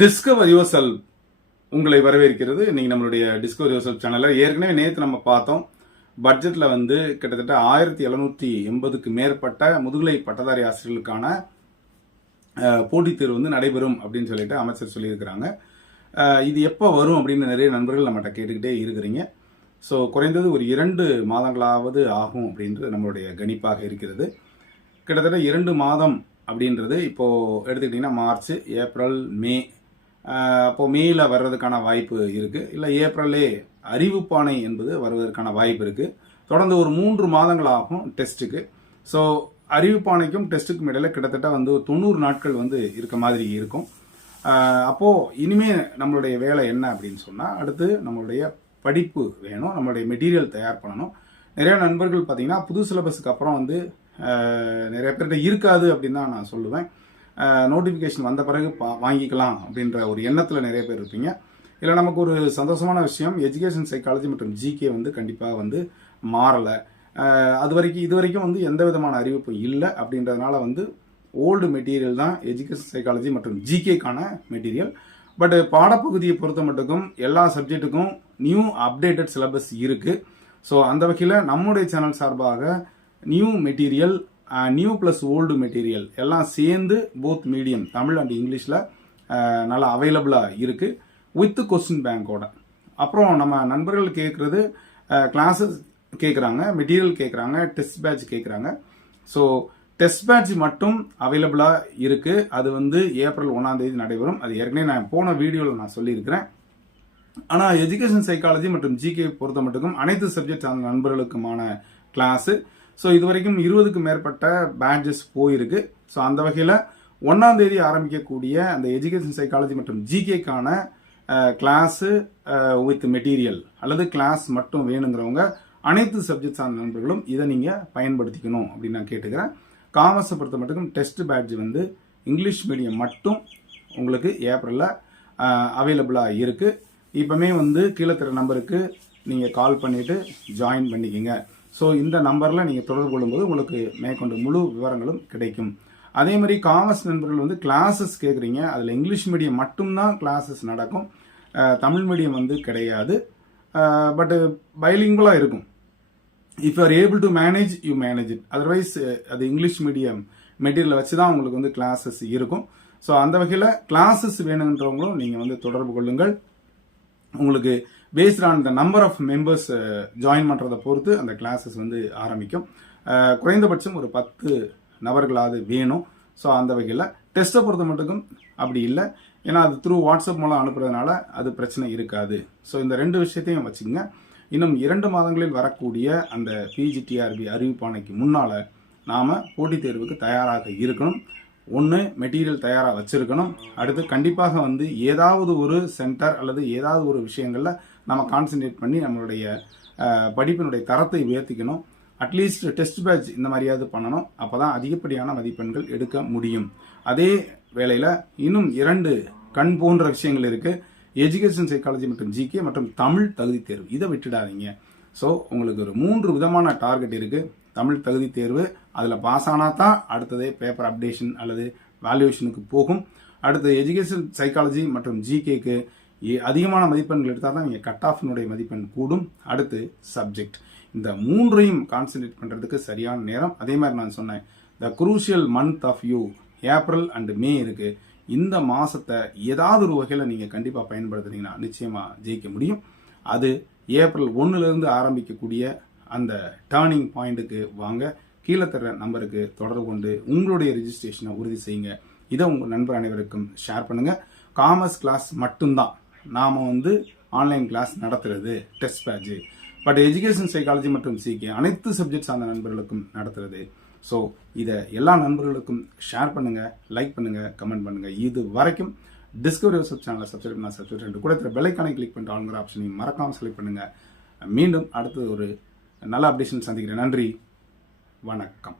Discover your self உங்களை வரவேற்கிறது. இன்னைக்கு நம்மளுடைய டிஸ்கவர் யுவர் செல்ஃப் சேனலில் ஏற்கனவே நேற்று நம்ம பார்த்தோம். பட்ஜெட்டில் வந்து கிட்டத்தட்ட ஆயிரத்தி எழுநூற்றி எண்பதுக்கு மேற்பட்ட முதுகலை பட்டதாரி ஆசிரியர்களுக்கான போட்டித் தேர்வு வந்து நடைபெறும் அப்படின்னு சொல்லிட்டு அமைச்சர் சொல்லியிருக்கிறாங்க. இது எப்போ வரும் அப்படின்னு நிறைய நண்பர்கள் நம்மகிட்ட கேட்டுக்கிட்டே இருக்கிறீங்க. ஸோ குறைந்தது ஒரு இரண்டு மாதங்களாவது ஆகும் அப்படின்றது நம்மளுடைய கணிப்பாக இருக்கிறது. கிட்டத்தட்ட இரண்டு மாதம் அப்படின்றது இப்போது எடுத்துக்கிட்டிங்கன்னா மார்ச் ஏப்ரல் மே அப்போது மேல வர்றதுக்கான வாய்ப்பு இருக்குது இல்லை ஏப்ரலே அறிவிப்பானை என்பது வருவதற்கான வாய்ப்பு இருக்குது தொடர்ந்து ஒரு மூன்று மாதங்கள் ஆகும் டெஸ்ட்டுக்கு. ஸோ அறிவிப்பானைக்கும் டெஸ்ட்டுக்கும் இடையில கிட்டத்தட்ட வந்து தொண்ணூறு நாட்கள் வந்து இருக்க மாதிரி இருக்கும். அப்போது இனிமேல் இனிமே நம்மளுடைய வேலை என்ன அப்படின்னு சொன்னால் அடுத்து நம்மளுடைய படிப்பு வேணும். நம்மளுடைய மெட்டீரியல் தயார் பண்ணணும். நிறைய நண்பர்கள் பார்த்தீங்கன்னா புது சிலபஸுக்கு அப்புறம் வந்து நிறைய பேர்கிட்ட இருக்காது அப்படின்னு தான் நான் சொல்லுவேன். நோட்டிஃபிகேஷன் வந்த பிறகு பா- வாங்கிக்கலாம் அப்படின்ற ஒரு எண்ணத்தில் நிறைய பேர் இருப்பீங்க. இதில் நமக்கு ஒரு சந்தோஷமான விஷயம் எஜுகேஷன் சைக்காலஜி மற்றும் ஜிகே வந்து கண்டிப்பாக வந்து மாறலை. அது வரைக்கும் இது வரைக்கும் வந்து எந்த விதமான அறிவிப்பும் இல்லை அப்படின்றதுனால வந்து ஓல்டு மெட்டீரியல் தான் எஜுகேஷன் சைக்காலஜி மற்றும் ஜிகேக்கான மெட்டீரியல் பட் பாடப்பகுதியை பொறுத்த மட்டுக்கும் எல்லா சப்ஜெக்ட்டுக்கும் நியூ அப்டேட்டட் சிலபஸ் இருக்குது ஸோ அந்த வகையில் நம்முடைய சேனல் சார்பாக new material new plus old material எல்லாம் சேர்ந்து போத் மீடியம் தமிழ் அண்ட் இங்கிலீஷில் நல்லா அவைலபிளாக இருக்குது வித் கொஸ்டின் பேங்கோட அப்புறம் நம்ம நண்பர்கள் கேட்குறது கிளாஸஸ் கேட்குறாங்க மெட்டீரியல் கேட்குறாங்க டெஸ்ட் பேட்ச் கேட்குறாங்க ஸோ டெஸ்ட் பேட்ச் மட்டும் அவைலபிளாக இருக்குது அது வந்து ஏப்ரல் ஒன்றாம் தேதி நடைபெறும். அது ஏற்கனவே நான் போன வீடியோவில் நான் சொல்லியிருக்கிறேன். ஆனால் எஜுகேஷன் சைக்காலஜி மற்றும் ஜிகே பொறுத்த மட்டுக்கும் அனைத்து சப்ஜெக்ட் அந்த நண்பர்களுக்குமான கிளாஸு ஸோ இது வரைக்கும் இருபதுக்கும் மேற்பட்ட பேட்சஸ் போயிருக்கு. ஸோ அந்த வகையில் ஒன்றாம் தேதி ஆரம்பிக்கக்கூடிய அந்த எஜுகேஷன் சைக்காலஜி மற்றும் ஜிகேக்கான கிளாஸு வித் மெட்டீரியல் அல்லது கிளாஸ் மட்டும் வேணுங்கிறவங்க அனைத்து சப்ஜெக்ட் சார்ந்த நண்பர்களும் இதை நீங்கள் பயன்படுத்திக்கணும் அப்படின்னு நான் கேட்டுக்கிறேன். காமர்ஸை பொறுத்த மட்டுக்கும் டெஸ்ட் பேட்ச் வந்து இங்கிலீஷ் மீடியம் மட்டும் உங்களுக்கு ஏப்ரலில் அவைலபிளாக இருக்குது இப்போமே வந்து கீழே தர நம்பருக்கு நீங்கள் கால் பண்ணிவிட்டு ஜாயின் பண்ணிக்கங்க. ஸோ இந்த நம்பரில் நீங்கள் தொடர்பு கொள்ளும்போது உங்களுக்கு மேற்கொண்டு முழு விவரங்களும் கிடைக்கும். அதே மாதிரி காமர்ஸ் நண்பர்கள் வந்து கிளாஸஸ் கேட்குறீங்க அதில் இங்கிலீஷ் மீடியம் மட்டும்தான் கிளாஸஸ் நடக்கும். தமிழ் மீடியம் வந்து கிடையாது. பட்டு பைலிங்குலாக இருக்கும். If are able to manage you manage it otherwise அது இங்கிலீஷ் மீடியம் மெட்டீரியலை வச்சு தான் உங்களுக்கு வந்து கிளாஸஸ் இருக்கும். ஸோ அந்த வகையில் கிளாஸஸ் வேணுன்றவங்களும் நீங்கள் வந்து தொடர்பு கொள்ளுங்கள். உங்களுக்கு based on the number of members join பண்ணுறதை பொறுத்து அந்த கிளாஸஸ் வந்து ஆரம்பிக்கும். Uh, குறைந்தபட்சம் ஒரு பத்து நபர்களாவது வேணும். ஸோ அந்த வகையில் டெஸ்ட்டை பொறுத்த மட்டுக்கும் அப்படி இல்லை. ஏன்னா அது த்ரூ வாட்ஸ்அப் மூலம் அனுப்புறதுனால அது பிரச்சனை இருக்காது. ஸோ இந்த ரெண்டு விஷயத்தையும் வச்சுக்கோங்க. இன்னும் இரண்டு மாதங்களில் வரக்கூடிய அந்த பிஜிடிஆர்பி அறிவிப்பானைக்கு முன்னால் நாம் போட்டித் தேர்வுக்கு தயாராக இருக்கணும். ஒன்று மெட்டீரியல் தயாராக வச்சுருக்கணும். அடுத்து கண்டிப்பாக வந்து ஏதாவது ஒரு சென்டர் அல்லது ஏதாவது ஒரு விஷயங்களில் நம்ம கான்சென்ட்ரேட் பண்ணி நம்மளுடைய படிப்பினுடைய தரத்தை உயர்த்திக்கணும். அட்லீஸ்ட் டெஸ்ட் பேட்ச் இந்த மாதிரியாவது பண்ணணும். அப்போ தான் அதிகப்படியான மதிப்பெண்கள் எடுக்க முடியும். அதே வேளையில் இன்னும் இரண்டு கண் போன்ற விஷயங்கள் இருக்குது எஜுகேஷன் சைக்காலஜி மற்றும் ஜிகே மற்றும் தமிழ் தகுதி தேர்வு. இதை விட்டுடாதீங்க. ஸோ உங்களுக்கு ஒரு மூன்று விதமான டார்கெட் இருக்குது தமிழ் தகுதி தேர்வு அதில் பாஸ் ஆனால் தான் அடுத்தது பேப்பர் அப்டேஷன் அல்லது வேல்யூவேஷனுக்கு போகும். அடுத்து எஜுகேஷன் சைக்காலஜி மற்றும் ஜிகேக்கு அதிகமான மதிப்பெண்கள் எடுத்தால் தான் நீங்கள் கட் ஆஃபினுடைய மதிப்பெண் கூடும். அடுத்து சப்ஜெக்ட் இந்த மூன்றையும் கான்சென்ட்ரேட் பண்ணுறதுக்கு சரியான நேரம். அதே மாதிரி நான் சொன்னேன் the crucial month of you April and May இருக்கு. இந்த மாதத்தை ஏதாவது ஒரு வகையில் நீங்கள் கண்டிப்பாக பயன்படுத்துனீங்கன்னா நிச்சயமாக ஜெயிக்க முடியும். அது ஏப்ரல் ஒன்றுலேருந்து ஆரம்பிக்கக்கூடிய அந்த டேர்னிங் பாயிண்ட்டுக்கு வாங்க. கீழே தர நம்பருக்கு தொடர்பு கொண்டு உங்களுடைய ரிஜிஸ்ட்ரேஷனை உறுதி செய்யுங்க. இதை உங்கள் நண்பர் அனைவருக்கும் ஷேர் பண்ணுங்கள் காமர்ஸ் கிளாஸ் மட்டும்தான். நாம் வந்து ஆன்லைன் கிளாஸ் நடத்துறது test batch but education psychology மற்றும் சிகே அனைத்து சப்ஜெக்ட் சார்ந்த நண்பர்களுக்கும் நடத்துறது. ஸோ இதை எல்லா நண்பர்களுக்கும் ஷேர் பண்ணுங்கள் லைக் பண்ணுங்கள் கமெண்ட் பண்ணுங்கள் இது வரைக்கும் டிஸ்கவரி யூசப் சேனலை சப்ஸ்கிரைப் பண்ணால் சப்ஸ்கிரைப் பண்ணிட்டு கூட பெல்லைக்கானை கிளிக் பண்ணிட்டு ஆளுங்கிற ஆப்ஷனையும் மறக்காமல் செலக்ட் பண்ணுங்கள் மீண்டும் அடுத்தது ஒரு நல்ல அப்டேஷன் சந்திக்கிறேன். நன்றி. வணக்கம்.